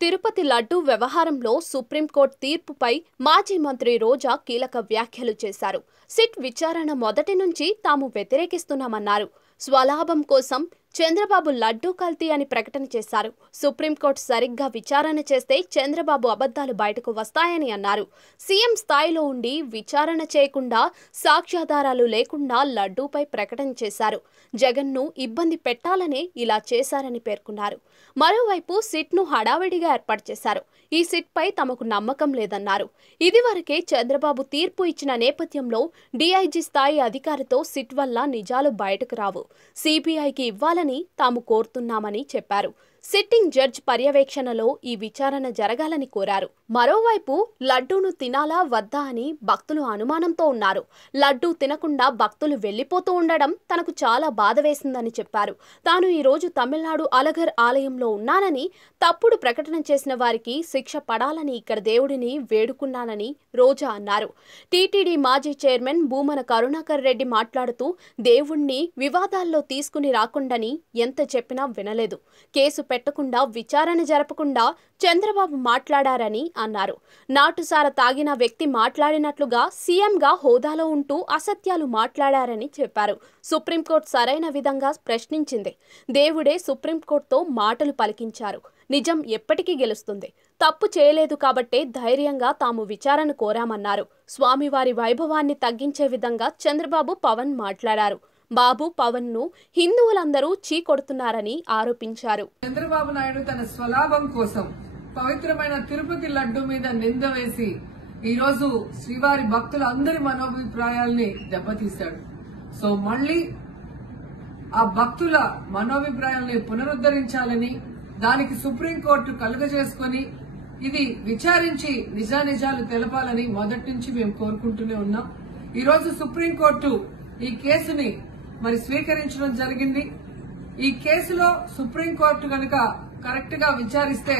తిరుపతి లడ్డూ వ్యవహారంలో సుప్రీంకోర్టు తీర్పుపై మాజీ మంత్రి రోజా కీలక వ్యాఖ్యలు చేశారు. సిట్ విచారణ మొదటి నుంచి తాము వ్యతిరేకిస్తున్నామన్నారు. స్వలాభం కోసం చంద్రబాబు లడ్డూ కల్తీ అని ప్రకటన చేశారు. సుప్రీంకోర్టు సరిగ్గా విచారణ చేస్తే చంద్రబాబు అబద్ధాలు బయటకు వస్తాయని అన్నారు. సీఎం స్థాయిలో ఉండి విచారణ చేయకుండా, సాక్ష్యాధారాలు లేకుండా లడ్డూపై ప్రకటన చేశారు. జగన్ను ఇబ్బంది పెట్టాలనే ఇలా చేశారని పేర్కొన్నారు. మరోవైపు సిట్ను హడావిడిగా ఏర్పాటు చేశారు. ఈ సిట్పై తమకు నమ్మకం లేదన్నారు. ఇదివరకే చంద్రబాబు తీర్పు ఇచ్చిన నేపథ్యంలో డీఐజీ స్థాయి అధికారితో సిట్ వల్ల నిజాలు బయటకు రావు, సీబీఐకి ఇవ్వాలని తాము కోరుతున్నామని చెప్పారు. సిట్టింగ్ జడ్జ్ పర్యవేక్షణలో ఈ విచారణ జరగాలని కోరారు. మరోవైపు లడ్డూను తినాలా వద్దా అని భక్తులు అనుమానంతో ఉన్నారు. లడ్డూ తినకుండా భక్తులు వెళ్లిపోతూ ఉండడం తనకు చాలా బాధ వేసిందని చెప్పారు. తాను ఈ రోజు తమిళనాడు అలగర్ ఆలయంలో ఉన్నానని, తప్పుడు ప్రకటన చేసిన వారికి శిక్ష పడాలని ఇక్కడ దేవుడిని వేడుకున్నానని రోజా అన్నారు. టీటీడీ మాజీ చైర్మన్ భూమన కరుణాకర్ రెడ్డి మాట్లాడుతూ దేవుణ్ణి వివాదాల్లో తీసుకుని రాకుండాని ఎంత చెప్పినా వినలేదు. కేసు పెట్టకుండా, విచారణ జరపకుండా చంద్రబాబు మాట్లాడారని అన్నారు. నాటుసార తాగిన వ్యక్తి మాట్లాడినట్లుగా సీఎంగా హోదాలో ఉంటూ అసత్యాలు మాట్లాడారని చెప్పారు. సుప్రీంకోర్టు సరైన విధంగా ప్రశ్నించింది. దేవుడే సుప్రీంకోర్టుతో మాటలు పలికించారు. నిజం ఎప్పటికీ గెలుస్తుంది. తప్పు చేయలేదు కాబట్టే ధైర్యంగా తాము విచారణ కోరామన్నారు. స్వామివారి వైభవాన్ని తగ్గించే విధంగా చంద్రబాబు, పవన్ మాట్లాడారు. బాబు, పవన్ ను హిందువులందరూ చీకొడుతున్నారని ఆరోపించారు. చంద్రబాబు నాయుడు తన స్వలాభం కోసం పవిత్రమైన తిరుపతి లడ్డు మీద నింద వేసి ఈ రోజు శ్రీవారి భక్తుల అందరి మనోభిప్రాయాల్ని దెబ్బతీశాడు. సో మళ్లీ ఆ భక్తుల మనోభిప్రాయాల్ని పునరుద్ధరించాలని, దానికి సుప్రీంకోర్టు కలుగజేసుకుని ఇది విచారించి నిజానిజాలు తెలపాలని మొదటి నుంచి మేము కోరుకుంటూనే ఉన్నాం. ఈ రోజు సుప్రీంకోర్టు ఈ కేసుని స్వీకరించడం జరిగింది. ఈ కేసులో సుప్రీంకోర్టు గనుక కరెక్ట్ గా విచారిస్తే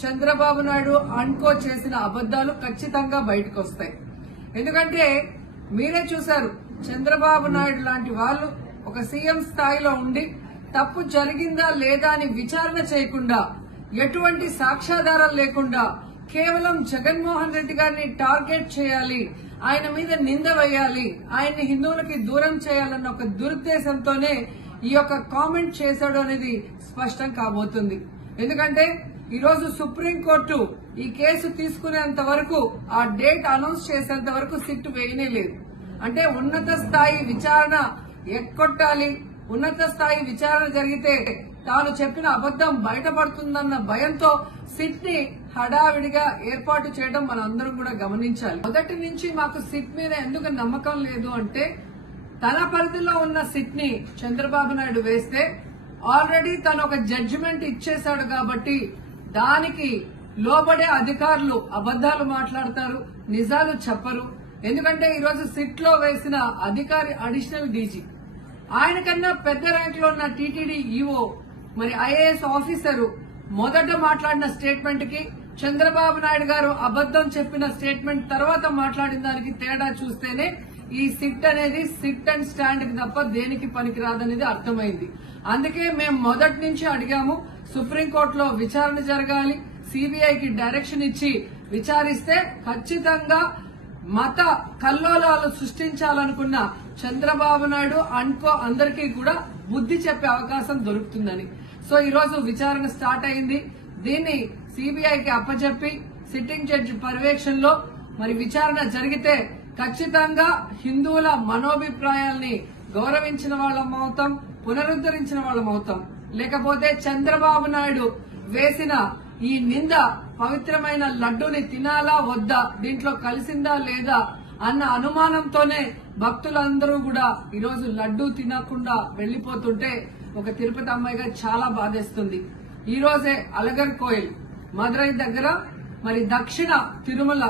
చంద్రబాబు నాయుడు అన్కో చేసిన అబద్దాలు ఖచ్చితంగా బయటకు వస్తాయి. ఎందుకంటే మీరే చూశారు, చంద్రబాబు నాయుడు లాంటి వాళ్ళు ఒక సీఎం స్థాయిలో ఉండి తప్పు జరిగిందా లేదా అని విచారణ చేయకుండా, ఎటువంటి సాక్ష్యాధారాలు లేకుండా కేవలం జగన్మోహన్ రెడ్డి గారిని టార్గెట్ చేయాలి, ఆయన మీద నింద వేయాలి, ఆయన్ని హిందువులకి దూరం చేయాలన్న ఒక దురుద్దేశంతోనే ఈ యొక్క కామెంట్ చేశాడు అనేది స్పష్టం కాబోతుంది. ఎందుకంటే ఈ రోజు సుప్రీంకోర్టు ఈ కేసు తీసుకునేంత వరకు, ఆ డేట్ అనౌన్స్ చేసేంత వరకు సిట్ వేయనే లేదు. అంటే ఉన్నత స్థాయి విచారణ ఎక్కొట్టాలి, ఉన్నత స్థాయి విచారణ జరిగితే తాను చెప్పిన అబద్దం బయటపడుతుందన్న భయంతో సిట్ ని హడావిడిగా ఏర్పాటు చేయడం మనందరం కూడా గమనించాలి. మొదటి నుంచి మాకు సిట్ మీద ఎందుకు నమ్మకం లేదు అంటే, తన పరిధిలో ఉన్న సిట్ ని చంద్రబాబు నాయుడు వేస్తే ఆల్రెడీ తను ఒక జడ్జిమెంట్ ఇచ్చేశాడు కాబట్టి దానికి లోబడే అధికారులు అబద్దాలు మాట్లాడతారు, నిజాలు చెప్పరు. ఎందుకంటే ఈ రోజు సిట్ లో వేసిన అధికారి అడిషనల్ డీజీ, ఆయన కన్నా పెద్ద ర్యాంక్ లో ఉన్న టీటీడీ ఈఓ, ఐఏఎస్ ఆఫీసరు మొదట మాట్లాడిన స్టేట్మెంట్ కి చంద్రబాబు నాయుడు గారు అబద్దం చెప్పిన స్టేట్మెంట్ తర్వాత మాట్లాడిన దానికి తేడా చూస్తేనే ఈ సిట్ అనేది సిట్ అండ్ స్టాండ్ కి తప్ప దేనికి పనికిరాదనేది అర్థమైంది. అందుకే మేము మొదటి నుంచి అడిగాము, సుప్రీంకోర్టులో విచారణ జరగాలి, సీబీఐకి డైరెక్షన్ ఇచ్చి విచారిస్తే ఖచ్చితంగా మత కల్లోలాలు సృష్టించాలనుకున్న చంద్రబాబు నాయుడు అన్కో అందరికీ కూడా బుద్ధి చెప్పే అవకాశం దొరుకుతుందని. సో ఈ రోజు విచారణ స్టార్ట్ అయింది. దీన్ని సీబీఐకి అప్పచెప్పి సిట్టింగ్ జడ్జి పర్యవేక్షణలో విచారణ జరిగితే ఖచ్చితంగా హిందువుల మనోభిప్రాయాల్ని గౌరవించిన వాళ్ళం అవుతాం, పునరుద్దరించిన వాళ్ళం అవుతాం. లేకపోతే చంద్రబాబు నాయుడు వేసిన ఈ నింద, పవిత్రమైన లడ్డూని తినాలా వద్దా, దీంట్లో కలిసిందా లేదా అన్న అనుమానంతోనే భక్తులందరూ కూడా ఈరోజు లడ్డూ తినకుండా వెళ్లిపోతుంటే ఒక తిరుపతి అమ్మాయిగా చాలా బాధేస్తుంది. ఈ రోజే అలగర్ కోయిల్ మదురై దగ్గర దక్షిణ తిరుమల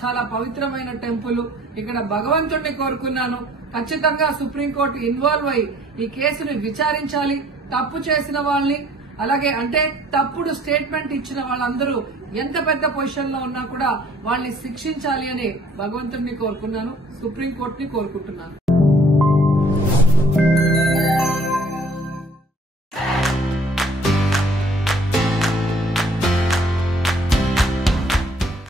చాలా పవిత్రమైన టెంపుల్, ఇక్కడ భగవంతుడిని కోరుకున్నాను. ఖచ్చితంగా సుప్రీంకోర్టు ఇన్వాల్వ్ అయి ఈ కేసుని విచారించాలి. తప్పు చేసిన వాళ్ళని, అలాగే అంటే తప్పుడు స్టేట్మెంట్ ఇచ్చిన వాళ్ళందరూ ఎంత పెద్ద పొజిషన్ లో ఉన్నా కూడా వాళ్ళని శిక్షించాలి అని భగవంతుడిని కోరుకున్నాను, సుప్రీంకోర్టుని కోరుకుంటున్నాను.